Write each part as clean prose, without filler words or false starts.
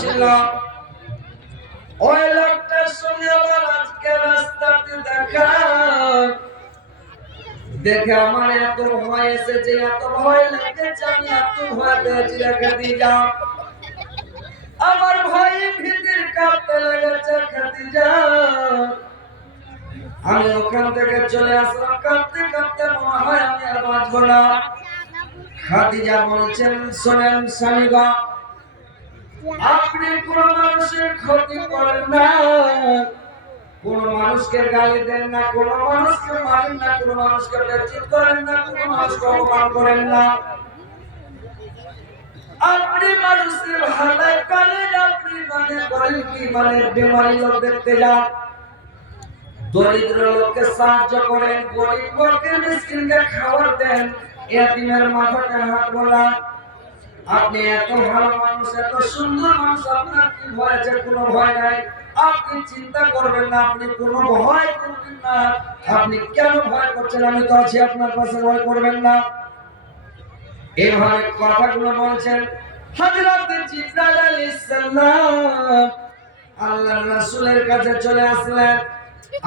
ছিল। ওই লোকটার সঙ্গে আমার আজকে রাস্তাতে দেখা, দেখে আমার এত ভয় এসেছে, এত ভয় লেগেছে, আমি এত ভয় পেয়েছি খাদিজা, আমার ভয়ে ভীতির কাঁপতে লেগেছে খাদিজা। আমি ওখান থেকে চলে আসলাম কাঁপতে কাঁপতে, মনে হয় আমি আর বাঁচবো না। খাদিজা বলছেন, শোনেন স্বামীগা, আপনি কোন মানুষের ক্ষতি করেন না, কোন মানুষকে গালি দেন না, কোন মানুষকে মারেন না, কোন মানুষকে বেজ্জত করেন না, কোন মানুষকে অপমান করেন না। আপনি মানুষের ভালো করেন, আপনি মনে করেন কি মানে বেমারি লোক দেখতে যান, দরিদ্র লোককে সাহায্য করেন, গরিব লোককে মিসকিনকে খাবার দেন, এতিমের মাথাতে হাত বোলান। আপনি এত ভালো মানুষ, এত সুন্দর মানুষ, আপনার কি ভয় আছে? কোনো ভয় নাই। আপনি চিন্তা করবেন না, আপনি কোনো ভয় করবেন না। আপনি কেন ভয় করছেন? আমি তো আছি আপনার পাশে, ভয় করবেন না। এইভাবে কথাগুলো বলছেন হযরত জিবরাইল আলাইহিস সালাম আল্লাহর রাসূলের কাছে চলে আসলেন।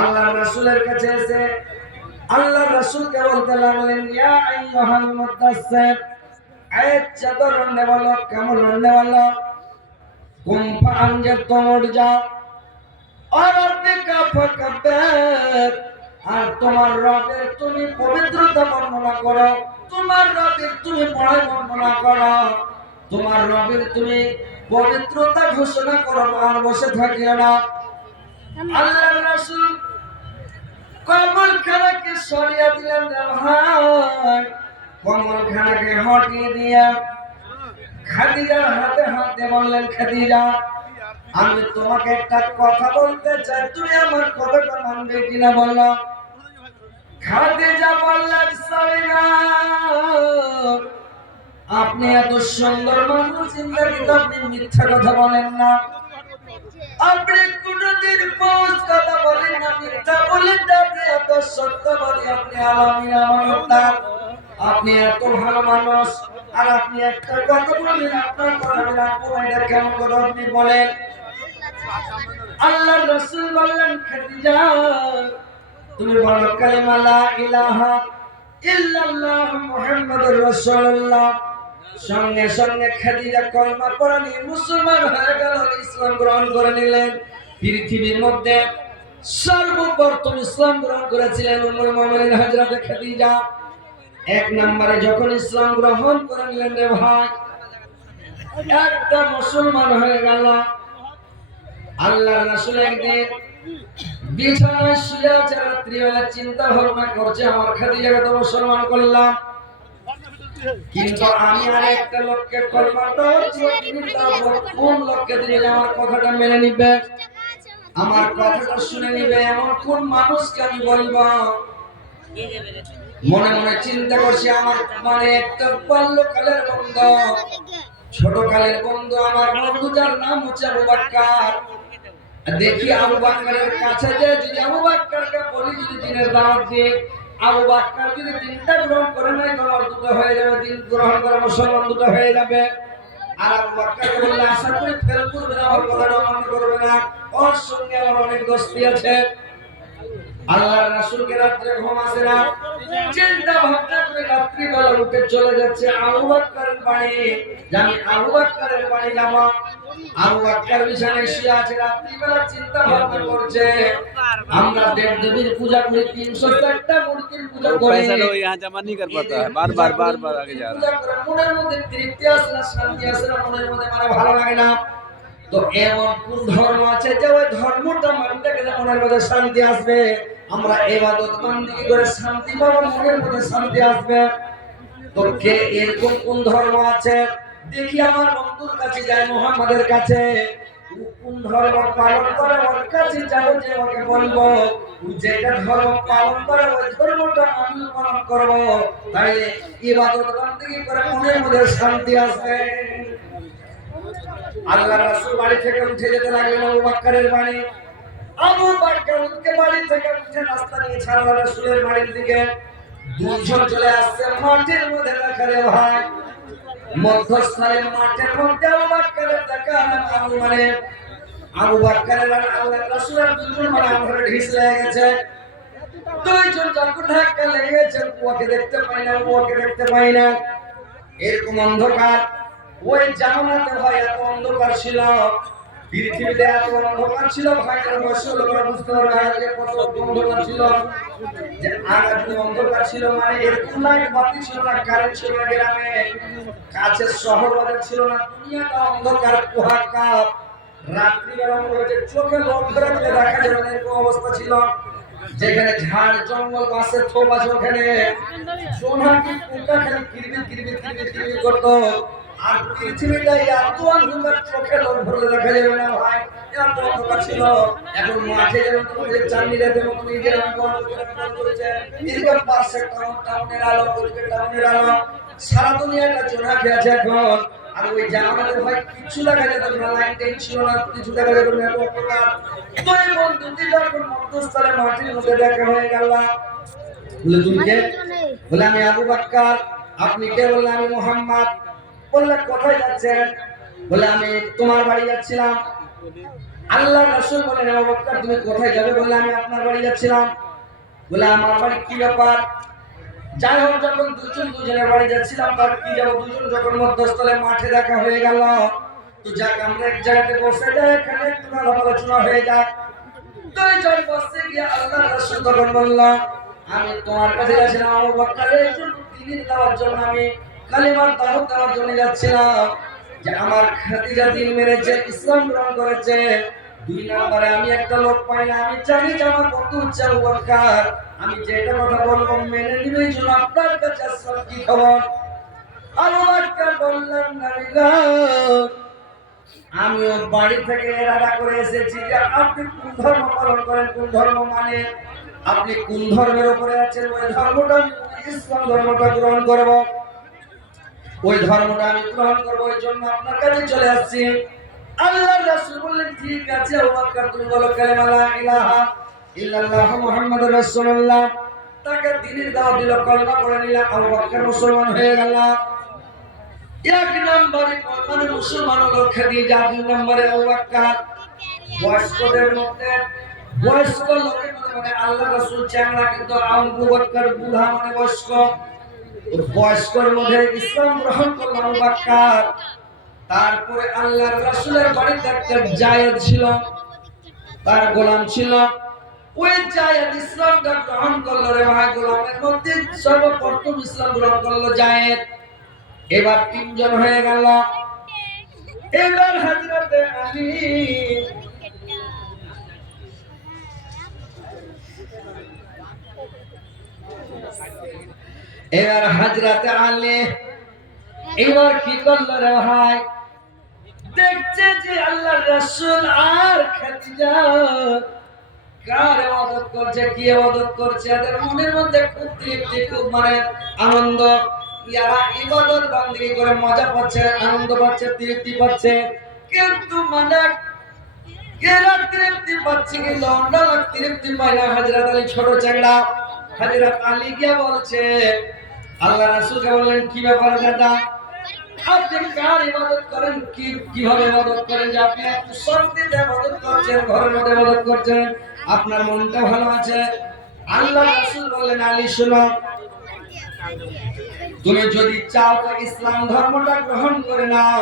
আল্লাহর রাসূলের কাছে এসে আল্লাহর রাসূলকে বলতে লাগলেন, ইয়া আইয়ুহাল মুদাসসির, আয়াত চাদর রন্নে वाला, কামল রন্নে वाला, কুম ফাআনজার, তোমর যাও, আর রব্বিকা ফাকাব্বির, আর তোমার রবের তুমি পবিত্রতা বর্ণনা করো, তোমার রবের তুমি বড়াই বর্ণনা করো, তোমার রবের তুমি পবিত্রতা ঘোষণা করো, আর বসে থাকিও না। আল্লাহর রাসূল কমল খানাকে সরিয়ে দিলেন, ভাই কমল খানাকে হটিয়ে দিয়া খাদিজার হাতে হাতে বললেন, খাদিজা, আমি তোমাকে একটা কথা বলতে চাই, তুমি আমার কথাটা মানবে কিনা বলো। খাদিজা বললেন, সাবিনা, আপনি এত সুন্দর মানুষ, জিন্দেগিতে আপনি মিথ্যা কথা বলেন না, আপনি কোনদিন পৌঁছ কথা বলেন না, মিথ্যা বলেন না, আপনি এত সত্যবাদী, আপনি আলামিন আমানতদার, আপনি এত ভালো মানুষ, আর আপনি একটা কথা বলেন, আপনার কথা রাখবো, এটা কেমন করে আপনি বলেন? আল্লাহর রাসূল বললেন, খাদিজা, তুমি বলো কালিমা লা ইলাহা ইল্লাল্লাহ মুহাম্মাদুর রাসূলুল্লাহ। সঙ্গে সঙ্গে খাদিজা কলমা পড়ে নিয়ে মুসলমান হয়ে গেল, ইসলাম গ্রহণ করে নিলেন। পৃথিবীর মধ্যে সর্বপ্রথম ইসলাম গ্রহণ করেছিলেন উম্মুল মুমিনিন হযরত খাদিজা। এক নম্বরে যখন ইসলাম গ্রহণ করে নিলেন রে ভাই, একটা মুসলমান হয়ে গেল। আল্লাহর রাসূল একদিন বিছানায় শুয়ে আছে, রাত্রিবেলা চিন্তা ভাবনা করছে, আমার খাদিজাকে তো মুসলমান করলাম, কিন্তু আমি আর একটা লোককে কলমাটা কোন লোককে দিলে আমার কথাটা মেনে নিবে, আমার কথাটা শুনে নিবে, এমন কোন মানুষকে আমি বলবো? মনে মনে চিন্তা করছি, আমার মানে একটা বাল্যকালের বন্ধু, ছোটকালের বন্ধু, আমার বন্ধু, যার নাম হচ্ছে আবু বকর। দেখি আবু বকরের কাছে যে যদি আবু বকরকে বলি, যদি দিনের দাওয়াত দিয়ে আবু বকর যদি দিনটা গ্রহণ করে নাই, তোমার দুটো হয়ে যাবে, দিন গ্রহণ করে মুসলমান দুটো হয়ে যাবে। আর আবু বকরকে বললে আশা করি ফেল করবে না, আমার কথাটা অমান্য করবে না, ওর সঙ্গে আমার অনেক দোস্তি আছে। আল্লাহর রাসূলকে রাতে ঘুম আসে না, চিন্তা ভাবনা করে রাত্রিবেলা উঠে চলে যাচ্ছে আবু বকরের বাড়ি, জানি আবু বকরের বাড়ি যাব। আবু বকর বিছানায় শুয়ে আছে, রাত্রিবেলা চিন্তা ভাবনা করছে, আমরা দেবদেবীর পূজা করি, 304টা মূর্তির পূজা করি, पैसा लो यहाँ जमा नहीं कर पाता है, बार बार बार बार आगे जा रहा है। মনের মধ্যে তৃপ্তি আসে না, শান্তি আসে না, মনের মধ্যে মানে ভালো লাগে না। তো এমন কোন ধর্ম আছে যে ওই ধর্মটা মানতে গেলে মনের মধ্যে শান্তি আসবে? আমরা ইবাদত বন্দেগী করে শান্তি পাবো, মনের মধ্যে শান্তি আসবে। তো কে এরকম কোন ধর্ম আছে? দেখি আমার বন্ধুর কাছে যাই, মুহাম্মাদের কাছে, কোন ধর্ম পালন করে ওর কাছে যাবো, যে ওকে বলবো যেটা ধর্ম পালন করে ওই ধর্মটা আমি পালন করবো, তাইলে ইবাদত বন্দেগী করে মনের মধ্যে শান্তি আসবে। আল্লাহর রাসূল বাড়ি থেকে উঠে যেতে লাগলেন আবু বকরের বাড়ি। আবু বকর উঠে বাড়ি থেকে উঠে রাস্তা নিয়ে আল্লাহর রাসূলের বাড়ির দিকে। দুজন চলে আসছে মাঠের মধ্যে, দেখা রে ভাই, মধ্যস্থানের মাঠের মধ্যে আবু বকরের দেখা, মানে আবু বকরের আর আল্লাহর রাসূলের দুজন মানে আঙ্গুরে ঢিস লেগে গেছে। দুইজন যখন ধাক্কা লেগে গেছে, ওকে দেখতে পাই না, ওকে দেখতে পাই না, এরকম অন্ধকার। ওই জামানাতে ভাই এত অন্ধকার ছিল, পৃথিবীতে এত অন্ধকার ছিল ভাই, লোকেরা বুঝতে পারবে আগে কত অন্ধকার ছিল। যে আগে যদি অন্ধকার ছিল মানে এরকম লাইট বাতি ছিল না, কারেন্ট ছিল না, গ্রামে কাছে শহর বাজার ছিল না, দুনিয়াটা অন্ধকার কুয়াশা। রাত্রিবেলা মনে হচ্ছে চোখে লোক ধরে দিলে দেখা যাবে না, এরকম অবস্থা ছিল। যেখানে ঝাড় জঙ্গল গাছের থোপ আছে, ওখানে সোনাকি পোকা খালি কিরবির কিরবির কিরবির কিরবির করতো। আর পৃথিবীটা এত অন্ধকার, চোখে লোক ধরে দেখা যাবে না ভাই, এত অন্ধকার ছিল। এখন মাঠে যেমন তোমাদের চান্দিরা যেমন নিজের করেছে, এদিকে পাশে টাউনের আলো, ওদিকে টাউনের আলো, সারা দুনিয়াটা জোনাকি আছে এখন। আর ওই জামানাতে ভাই কিছু দেখা যেত না, লাইন টাইন ছিল না, কিছু দেখা যেত না, এত অন্ধকার। তুই বন্ধুটি যখন মধ্যস্থলে মাটির মধ্যে দেখা হয়ে গেল, বলে তুমি কে? বলে আমি আবু বকর। আপনি কে? বললে আমি মুহাম্মদ। বললে কোথায় যাচ্ছেন? বলে আমি তোমার বাড়ি যাচ্ছিলাম। আল্লাহর রাসূল বলেন আবু বকর তুমি কোথায় যাবে? বলে আমি আপনার বাড়ি যাচ্ছিলাম। বলে আমার বাড়ি কি ব্যাপার? যাই হোক, যখন দুজনের বাড়ি যাচ্ছিলাম, তার কি যাবো, দুজন যখন মধ্যস্থলে মাঠে দেখা হয়ে গেল, তো যাক আমরা এক জায়গাতে বসে যাই, এখানে একটু আলোচনা হয়ে যায়। দুইজন বসে গিয়ে আল্লাহর রাসূল তখন বলল, আমি তোমার কাছে যাচ্ছিলাম আবু বকর, এই জন্য দ্বীন দেওয়ার জন্য, আমি কালিমার দাওয়াত দেওয়ার জন্য যাচ্ছিলাম, যে আমার খাদিজা দ্বীন মেনেছে, ইসলাম গ্রহণ করেছে। দুই নম্বরে আমি একটা লোক পাই না, আমি জানি যে আমার কত উচ্চ আবু বকর, আমি যেটা কথা বলবো মেনে নিবে, এই জন্য আপনার কাছে আসলাম, কি খবর? আবু বকর বললেন, নবী গো, আমিও বাড়ি থেকে ইরাদা করে এসেছি যে আপনি কোন ধর্ম পালন করেন, কোন ধর্ম মানে, আপনি কোন ধর্মের উপরে আছেন, ওই ধর্মটা আমি ইসলাম ধর্মটা গ্রহণ করব, ওই ধর্মটা আমি গ্রহণ করব, এই জন্য আপনার কাছে চলে আসছি। আল্লাহর রাসূল বললেন, ঠিক আছে আবু বকর, তুমি বলো কালিমা লা ইলাহা ইল্লাল্লাহু মুহাম্মাদুর রাসূলুল্লাহ। তাকে দ্বীনের দাওয়াত দিল, কলেমা পড়ে নিল, আবু বকর মুসলমান হয়ে গেল। এক নম্বরে মানে মুসলমান হলো খাদিজা, দুই নম্বরে আবু বকর। বয়স্কদের মধ্যে বয়স্ক লোকের মধ্যে আল্লাহ রাসূল চ্যাংড়া, কিন্তু আবু বকর বুড়া মানে বয়স্ক। বয়স্কর মধ্যে ইসলাম গ্রহণ করল আবু বকর। তারপরে আল্লাহর রাসূলের বাড়িতে একটা জায়েদ ছিল, তার গোলাম ছিল, ওই জায়েদ ইসলামটা গ্রহণ করলো রে ভাই। গোলামের মধ্যে সর্বপ্রথম ইসলাম গ্রহণ করলো জায়েদ। এবার তিনজন হয়ে গেল। এবার হযরতে আলী, এবার হযরতে আলী এবার কি করলো রে ভাই? দেখছে যে আল্লাহর রাসূল আর খাদিজা কার ইবাদত করছে, কি ইবাদত করছে, এদের মনের মধ্যে খুব তৃপ্তি, খুব মানে আনন্দ। ইয়ারা ইবাদত বান্দেগি করে মজা পাচ্ছে, আনন্দ পাচ্ছে, তৃপ্তি পাচ্ছে। কিন্তু মানে এরা তৃপ্তি পাচ্ছে, কিন্তু অন্যরা তৃপ্তি পায় না। হযরত আলী ছোট চ্যাংড়া, হযরত আলী গিয়ে বলছে, আল্লাহ রাসূলকে বললেন, কি ব্যাপার দাদা, আপনি কার ইবাদত করেন, কিভাবে ইবাদত করেন, যে আপনি এত শান্তিতে ইবাদত করছেন, ঘরের মধ্যে ইবাদত করছেন, আপনার মনটা ভালো আছে? আল্লাহ রাসূল বললেন, আলী শোনো, তুমি যদি চাও তো ইসলাম ধর্মটা গ্রহণ করে নাও,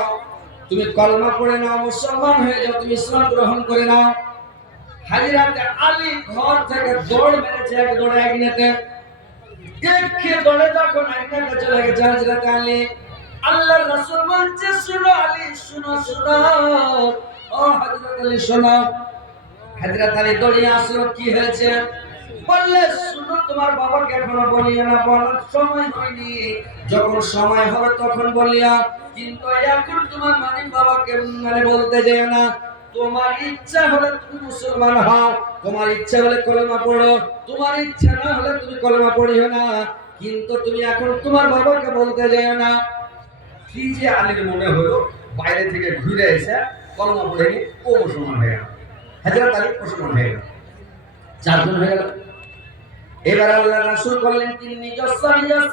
তুমি কলমা পড়ে নাও, মুসলমান হয়ে যাও, তুমি ইসলাম গ্রহণ করে নাও। হযরত আলী ঘর থেকে দৌড় মেরেছে, এক দৌড়ে আগুনেতে, একে দৌড়ে যখন আগুনেতে চলে গেছে হযরত আলী, আল্লাহর রাসূল বলছে, শুনো আলী, শুনো শুনো, ও হযরত আলী শোনো। হযরত আলী দৌড়িয়ে আসলো, কি হয়েছে? বললে, শুনো, তোমার বাবাকে এখনো বলিও না, বলার সময় হয়নি, যখন সময় হবে তখন বলিয়া, কিন্তু এখন তোমার মালিক বাবাকে মানে বলতে যেও না। তোমার ইচ্ছা হলে তুমি মুসলমান হও, তোমার ইচ্ছা হলে কলেমা পড়ো, তোমার ইচ্ছা না হলে তুমি কলেমা পড়িও না, কিন্তু তুমি এখন তোমার বাবাকে বলতে যেও না। কি যে আলীর মনে হলো, বাইরে থেকে ঘুরে এসে কলেমা পড়ে নি, ও মুসলমান হয়ে গেল। হযরত আলী মুসলমান হয়ে গেল, চারজন হয়ে গেল। এবার আল্লাহ রাসূল বললেন, কি নিজস্ব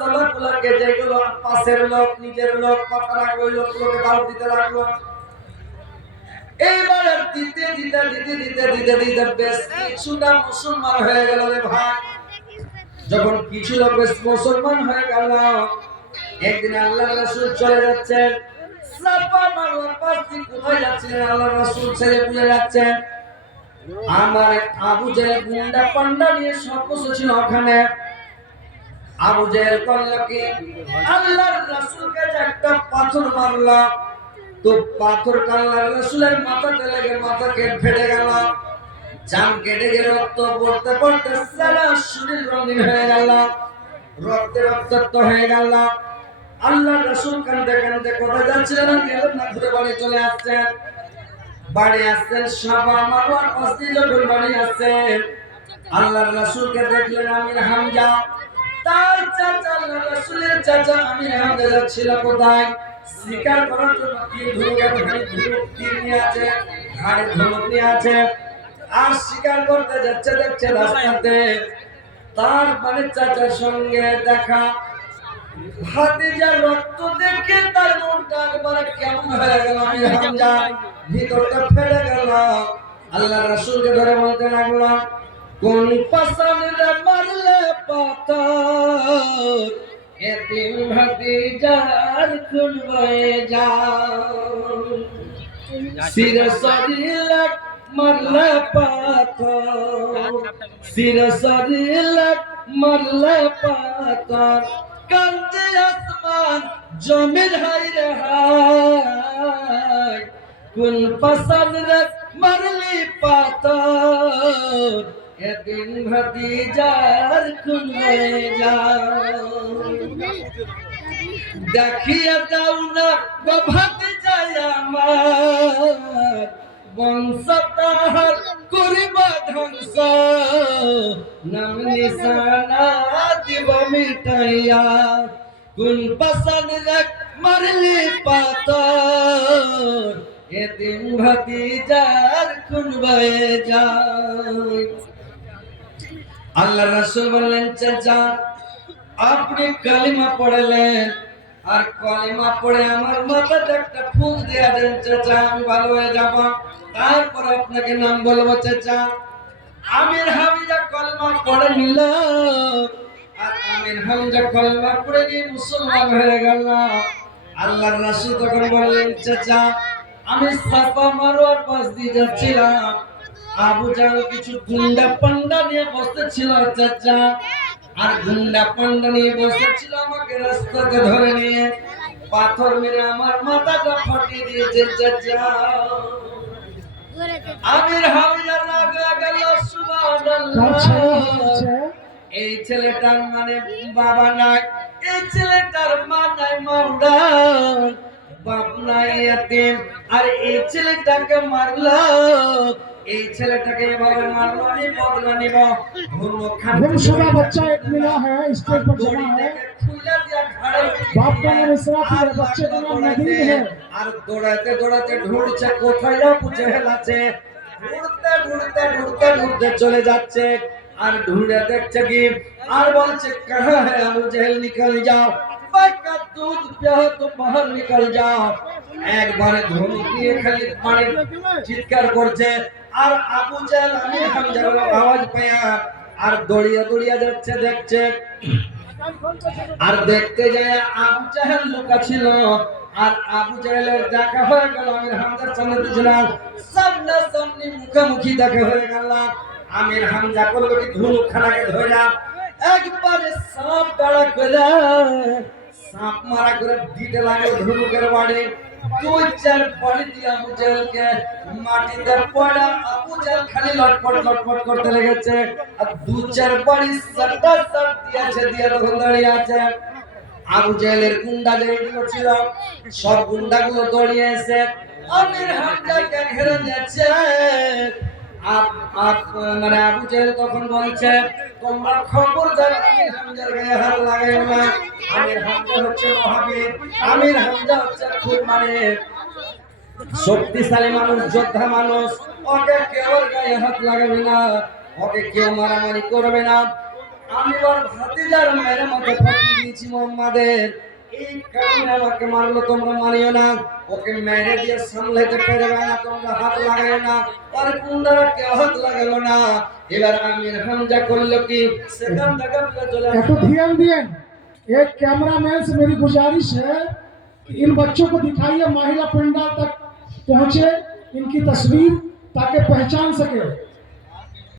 সালাতগুলোকে, যেগুলো পাশের লোক, নিজের লোক কথা রাখবে, ওই লোকগুলোকে দাওয়াত দিতে লাগলো। এইবার দিতে দিতে দিতে দিতে দিতে দিতে বেশ কিছুটা মুসলমান হয়ে গেল রে ভাই। যখন কিছু লোক বেশ মুসলমান হয়ে গেল, একদিন আল্লাহ রাসূল চলে যাচ্ছেন, সাফা মারওয়ার পাশ দিয়ে কোথায় যাচ্ছিলেন আল্লাহ রাসূল ছেড়ে চলে যাচ্ছেন। আমার আবু জেহেল গুন্ডা পান্ডা নিয়ে সর্বস্ব ছিল ওখানে। আবু জেহেল করলো কি, আল্লাহর রাসূলকে একটা পাথর মারলো, তো পাথর আল্লাহর রাসূলের মাথাতে লেগে মাথা ফেটে গেল। জান কেটে গিয়ে রক্ত পড়তে পড়তে সারা শরীর রঙিন হয়ে গেল, রক্তে রক্তাক্ত হয়ে গেল। আল্লাহর রাসূল কাঁদতে কাঁদতে কোথায় যাচ্ছিলেন আর গেলেন না, ঘুরে বাড়ি চলে আসছেন। বাড়ি আসছেন, সাফা মারওয়ার পাশ দিয়ে যখন বাড়ি আসছেন, আল্লাহর রাসূলকে দেখলেন আমির হামজা, তার চাচা আল্লাহর রাসূলের চাচা আমির হামজা যাচ্ছিল কোথায়? শিকার করার জন্য। তীর নিয়ে আছে, ঘাড়ে ধনুক নিয়ে আছে, আর শিকার করতে যাচ্ছে। দেখছে রাস্তাতে তার মানে চাচার সঙ্গে দেখা। ভাতিজার রক্ত দেখে তার মনটা একবারে কেমন হয়ে গেল, আমির হামজা ভিতরটা ফেলে গেল। আল্লাহ রাসূলকে ধরে বলতে লাগলো, কোন পাশানে মারলে পাথর, এতিম ভাতিজার খুন বয়ে যাও। সির শরীরে মারলে পাথর, সির শরীরে মারলে পাথর, কান্দে আসমান জমিন হায় রে হায়। কোন পাশানে মারলি পাথর, এতিম ভাতিজার খুন হয়ে যাও। দেখিয়ে দাও না গো ভাতিজাই আমার, বংশ তাহার করিব ধ্বংস, নাম নিশানা দিব মিটাইয়া। কোন পাশানে মারলি পাথর, এতিম ভাতিজার খুন বয়ে যায়। আল্লাহ রাসূল বললেন, চাচা আপনি কালিমা পড়লেন, আর কালিমা পড়ে আমার মাথাতে একটা ফুল দিয়ে দেন চাচা, আমি ভালো হয়ে যাব, তারপর আপনাকে নাম বলবো চাচা। আমির হামজা কালিমা পড়ে নিল, আর আমির হামজা কালিমা পড়ে নিয়ে মুসলমান হয়ে গেল। আল্লাহর রাসূল তখন বললেন, চাচা আমি সাফা মারওয়ার পাশ দিয়ে যাচ্ছিলাম, আবু জাহেল কিছু গুন্ডা পান্ডা নিয়ে বসেছিল চাচা, আর গুন্ডা পান্ডা নিয়ে বসেছিল আমাকে রাস্তাতে ধরে নিয়ে পাথর মেরে আমার মাথাটা ফাটিয়ে দিয়েছে চাচা। আমির হামজা লাগা গেল, সুবহানাল্লাহ। এই ছেলেটার মানে বাবা নাই, এই ছেলেটার মা নাই, মাওলা বাপ নাই, এতিম, আর এই ছেলেটাকে মারলো, এই ছেলেটাকে এভাবে মারলো, আমি বদলা নিব। गुमशुदा बच्चा एक मिला है, स्टेज पर जमा है। बाप का नाम इशराक है, बच्चे का नाम नदीम है। আর দৌড়াতে দৌড়াতে ঢুঁড়ছে কোথায় আবু জেহেল আছে, ঢুঁড়তে ঢুঁড়তে ঢুঁড়তে ঢুঁড়তে চলে যাচ্ছে, আর ঢুঁড়ে দেখছে কি, আর বলছে কাহা है আবু জেহেল, निकल जाओ, का दूध पिया तो बाहर निकल जाओ। একবারে ধনুক নিয়ে খালি মানে চিৎকার করছে, আর আবু জেহেল আমির হামজার আওয়াজ পেয়ে আর দৌড়িয়ে দৌড়িয়ে যাচ্ছে। দেখছে আর দেখতে যায় আবু জেহেল লুকা ছিল, আর আবু জেহেলের দেখা হয়ে গেল আমির হামজার সামনে দুজনের সামনে সামনে মুখোমুখি দেখা হয়ে গেল। আমির হামজা করলো কি, ধনুক খানাকে ধরে একবারে সাপ তাড়া করে, সাপ মারা করে দিতে লাগে ধনুকের বাড়ি। দুই চার বাড়ি দিয়ে আবু জেহেলকে মাটিতে পড়া, আবু জেহেল খালি লটপট লটপট করতে লেগেছে, আর দু চার বাড়ি সাটা সাট দিয়েছে, দিয়ে তখন দাঁড়িয়ে আছে। আবু জেহেলের গুন্ডা যেগুলো ছিল সব গুন্ডাগুলো দৌড়িয়ে এসে আমির হামজাকে ঘিরে যাচ্ছে। মানে আবু জেহেল তখন বলছে, তোমরা খবরদার আমির হামজার গায়ে হাত লাগাইও না, আমির হামজা হচ্ছে মহাবীর, আমির হামজা হচ্ছে খুব মানে শক্তিশালী মানুষ, যোদ্ধা মানুষ, ওকে কেউ গায়ে হাত লাগাবে না, ওকে কেউ মারামারি করবে না। আমি ওর ভাতিজার মেরে মতো ফাটিয়ে দিয়েছি মোহাম্মদের, এই কারণে আমাকে মারলো, তোমরা মানিও না। ওকে মেরে দিয়ে সামলাইতে পারবে না, তোমরা হাত লাগাই না। আর কুন্দারা কেউ হাত লাগালো না। এবার আমির হামজা করলো কি, সেখান থেকে ফিরে চলে तो ध्यान दिए एक कैमरामैन से मेरी गुजारिश है कि इन बच्चों को दिखाइए महिला पंडाल तक पहुंचे इनकी तस्वीर ताकि पहचान सके